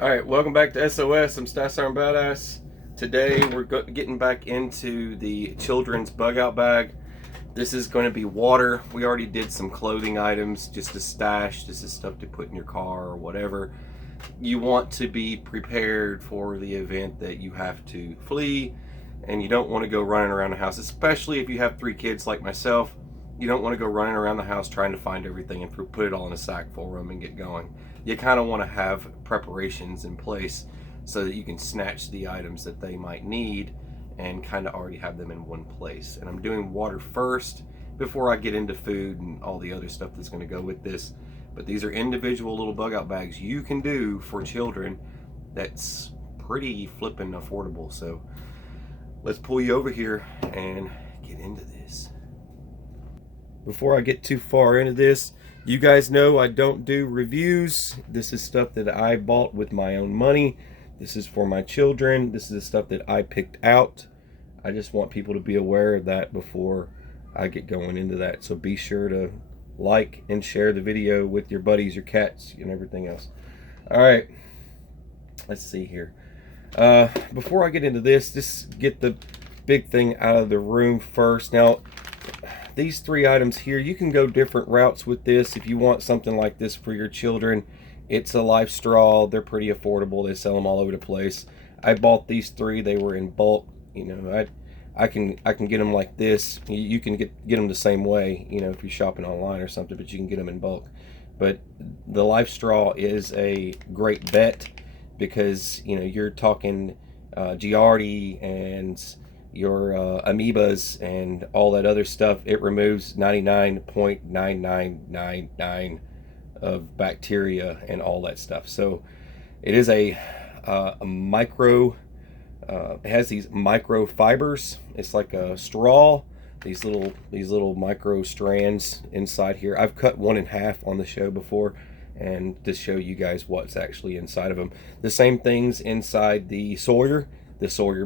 Alright, welcome back to SOS. I'm Stass Arm Badass. Today we're getting back into the children's bug out bag. This is going to be water. We already did some clothing items just to stash. This is stuff to put in your car or whatever. You want to be prepared for the event that you have to flee, and you don't want to go running around the house, especially if you have 3 kids like myself. You don't want to go running around the house trying to find everything and put it all in a sack for them and get going. You kind of want to have preparations in place so that you can snatch the items that they might need and kind of already have them in one place. And I'm doing water first before I get into food and all the other stuff that's going to go with this. But these are individual little bug out bags you can do for children that's pretty flippin' affordable. So let's pull you over here and get into this. Before I get too far into this, you guys know I don't do reviews. This is stuff that I bought with my own money. This is for my children. This is the stuff that I picked out. I just want people to be aware of that before I get going into that. So be sure to like and share the video with your buddies, your cats, and everything else. All right, let's see here. Before I get into this, just get the big thing out of the room first. Now, these 3 items here, you can go different routes with this. If you want something like this for your children, it's a lifestraw. They're pretty affordable. They sell them all over the place. I bought these 3. They were in bulk. You know, I can get them like this. You can get them the same way, you know, if you're shopping online or something, but you can get them in bulk. But the lifestraw is a great bet because, you know, you're talking Giardi and your amoebas and all that other stuff. It removes 99.9999 of bacteria and all that stuff. So it is a micro, it has these microfibers. It's like a straw, these little micro strands inside here. I've cut one in half on the show before and to show you guys what's actually inside of them. The same things inside the Sawyer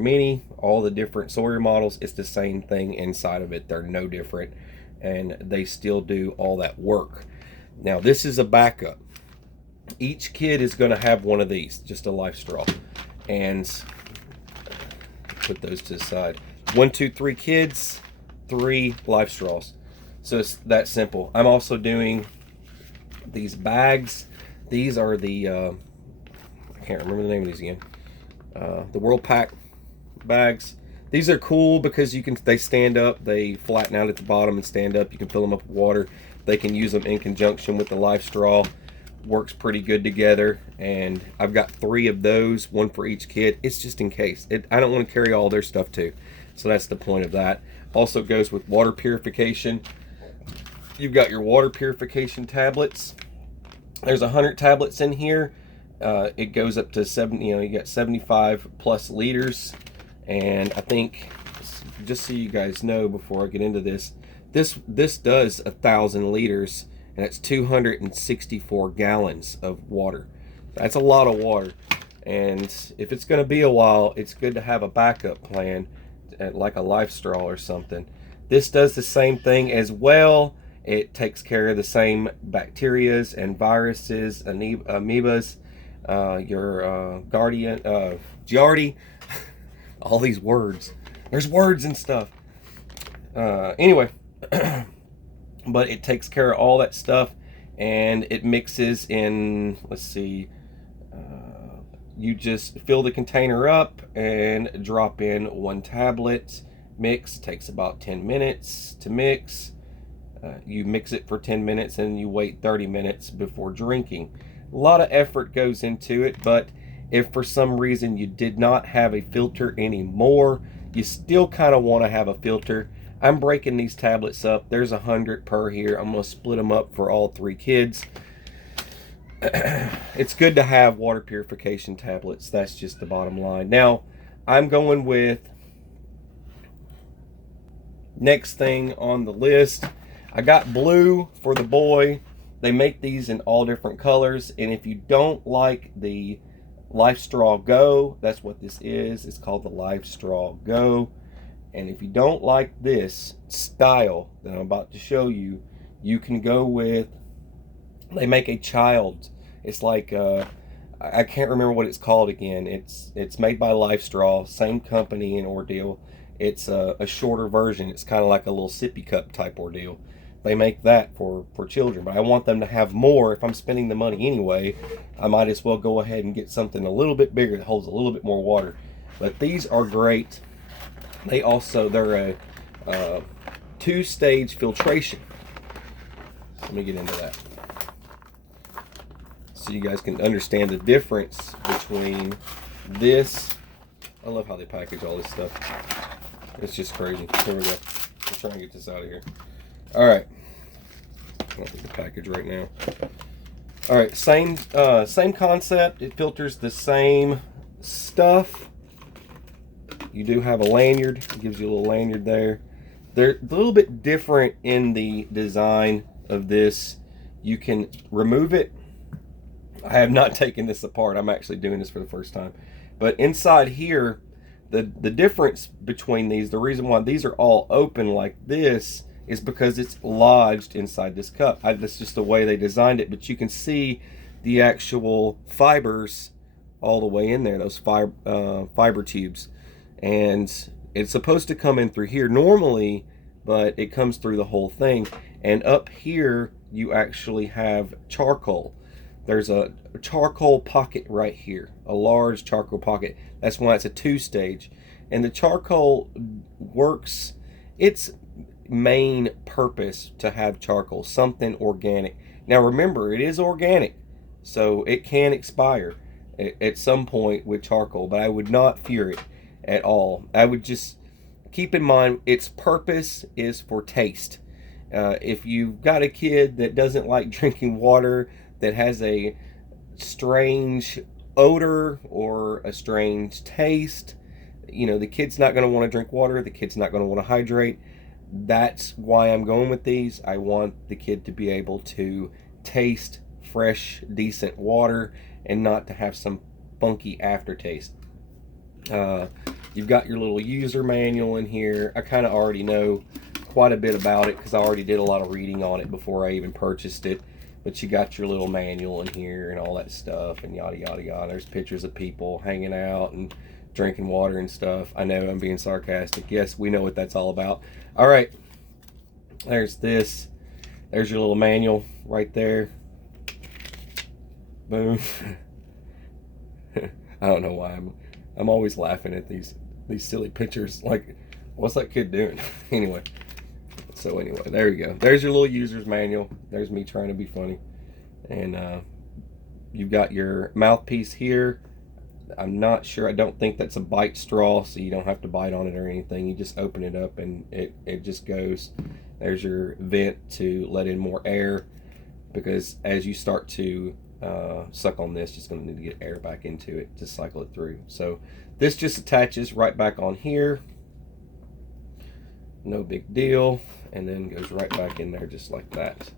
Mini, all the different Sawyer models. It's the same thing inside of it. They're no different, and they still do all that work. Now, this is a backup. Each kid is going to have one of these, just a lifestraw, and put those to the side. 1, 2, 3 kids, 3 lifestraws. So it's that simple. I'm also doing these bags. These are the I can't remember the name of these again. The World Pack bags. These are cool because they stand up, they flatten out at the bottom and stand up. You can fill them up with water. They can use them in conjunction with the lifestraw. Works pretty good together, and I've got 3 of those, 1 for each kid. It's just in case. I don't want to carry all their stuff too, so that's the point of that. Also goes with water purification. You've got your water purification tablets. There's 100 tablets in here. It goes up to 70, you know, you got 75 plus liters. And I think, just so you guys know before I get into this does 1,000 liters, and it's 264 gallons of water. That's a lot of water. And if it's going to be a while, it's good to have a backup plan, like a lifestraw or something. This does the same thing as well. It takes care of the same bacterias and viruses, amoebas, your Giardi, all these words. There's words and stuff. Anyway, but it takes care of all that stuff, and it mixes in, let's see, you just fill the container up and drop in 1 tablet. Mix takes about 10 minutes to mix. You mix it for 10 minutes and you wait 30 minutes before drinking. A lot of effort goes into it, but if for some reason you did not have a filter anymore, you still kind of want to have a filter. I'm breaking these tablets up. There's 100 per here. I'm going to split them up for all 3 kids. It's good to have water purification tablets. That's just the bottom line. Now, I'm going with next thing on the list. I got blue for the boy. They make these in all different colors, and if you don't like the lifestraw Go, that's what this is. It's called the lifestraw Go. And if you don't like this style that I'm about to show you, you can go with, they make a child. It's like I can't remember what it's called again. It's made by Lifestraw, same company and ordeal. It's a shorter version. It's kind of like a little sippy cup type ordeal. They make that for children, but I want them to have more. If I'm spending the money anyway, I might as well go ahead and get something a little bit bigger that holds a little bit more water. But these are great. They're a 2-stage filtration. Let me get into that, so you guys can understand the difference between this. I love how they package all this stuff. It's just crazy. Here we go. Let's try and get this out of here. All right. I don't think the package right now. All right, same concept. It filters the same stuff. You do have a lanyard. It gives you a little lanyard there. They're a little bit different in the design of this. You can remove it. I have not taken this apart. I'm actually doing this for the first time. But inside here, the difference between these, the reason why these are all open like this, is because it's lodged inside this cup. That's just the way they designed it, but you can see the actual fibers all the way in there, those fiber tubes. And it's supposed to come in through here normally, but it comes through the whole thing. And up here, you actually have charcoal. There's a charcoal pocket right here, a large charcoal pocket. That's why it's a 2-stage. And the charcoal works, its main purpose to have charcoal, something organic. Now remember, it is organic, so it can expire at some point with charcoal, but I would not fear it at all. I would just keep in mind its purpose is for taste. If you've got a kid that doesn't like drinking water, that has a strange odor or a strange taste, you know, the kid's not going to want to drink water, the kid's not going to want to hydrate. That's why I'm going with these. I want the kid to be able to taste fresh, decent water and not to have some funky aftertaste. You've got your little user manual in here. I kind of already know quite a bit about it because I already did a lot of reading on it before I even purchased it. But you got your little manual in here and all that stuff and yada yada yada. There's pictures of people hanging out and drinking water and stuff. I know I'm being sarcastic. Yes, we know what that's all about. All right, there's this. There's your little manual right there. Boom. I don't know why I'm always laughing at these silly pictures. Like, what's that kid doing? Anyway, there you go. There's your little user's manual. There's me trying to be funny. And you've got your mouthpiece here. I'm not sure. I don't think that's a bite straw, so you don't have to bite on it or anything. You just open it up and it just goes. There's your vent to let in more air, because as you start to suck on this, just going to need to get air back into it to cycle it through. So this just attaches right back on here. No big deal. And then goes right back in there just like that.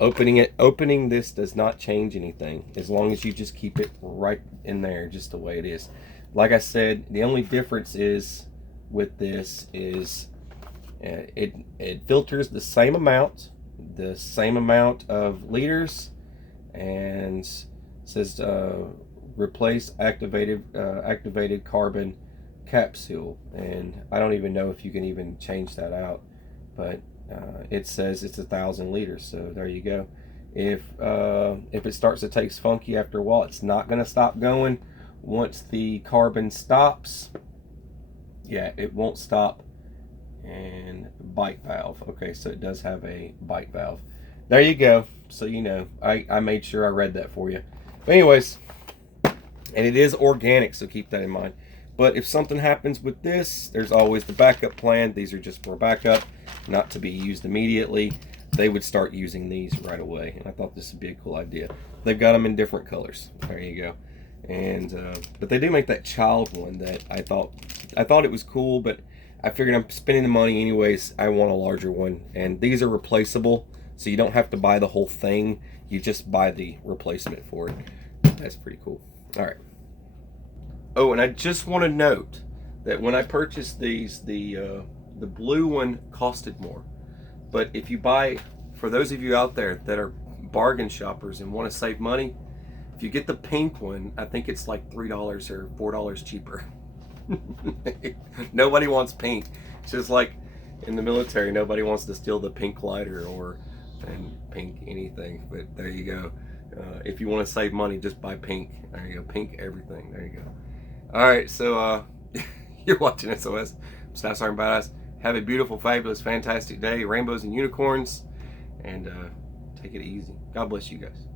Opening this does not change anything, as long as you just keep it right in there just the way it is. Like I said, the only difference is with this is it filters the same amount of liters, and says replace activated carbon capsule. And I don't even know if you can even change that out, but it says it's 1,000 liters, so there you go. If it starts to taste funky after a while, it's not going to stop going. Once the carbon stops, yeah, it won't stop. And bite valve. Okay, so it does have a bite valve. There you go. So you know, I made sure I read that for you. But anyways, and it is organic, so keep that in mind. But if something happens with this, there's always the backup plan. These are just for backup, not to be used immediately. They would start using these right away, and I thought this would be a cool idea. They've got them in different colors. There you go. And but they do make that child one that I thought it was cool, but I figured I'm spending the money anyways. I want a larger one, and these are replaceable, so you don't have to buy the whole thing. You just buy the replacement for it. That's pretty cool. All right. Oh, and I just want to note that when I purchased these, the blue one costed more. But if you buy, for those of you out there that are bargain shoppers and want to save money, If you get the pink one, I think it's like $3 or $4 cheaper. Nobody wants pink. It's just like in the military, nobody wants to steal the pink lighter or and pink anything. But there you go. If you want to save money, just buy pink. There you go. Pink everything. There you go. All right. So you're watching SOS. I'm Staff Sergeant Badass. Have a beautiful, fabulous, fantastic day. Rainbows and unicorns. And take it easy. God bless you guys.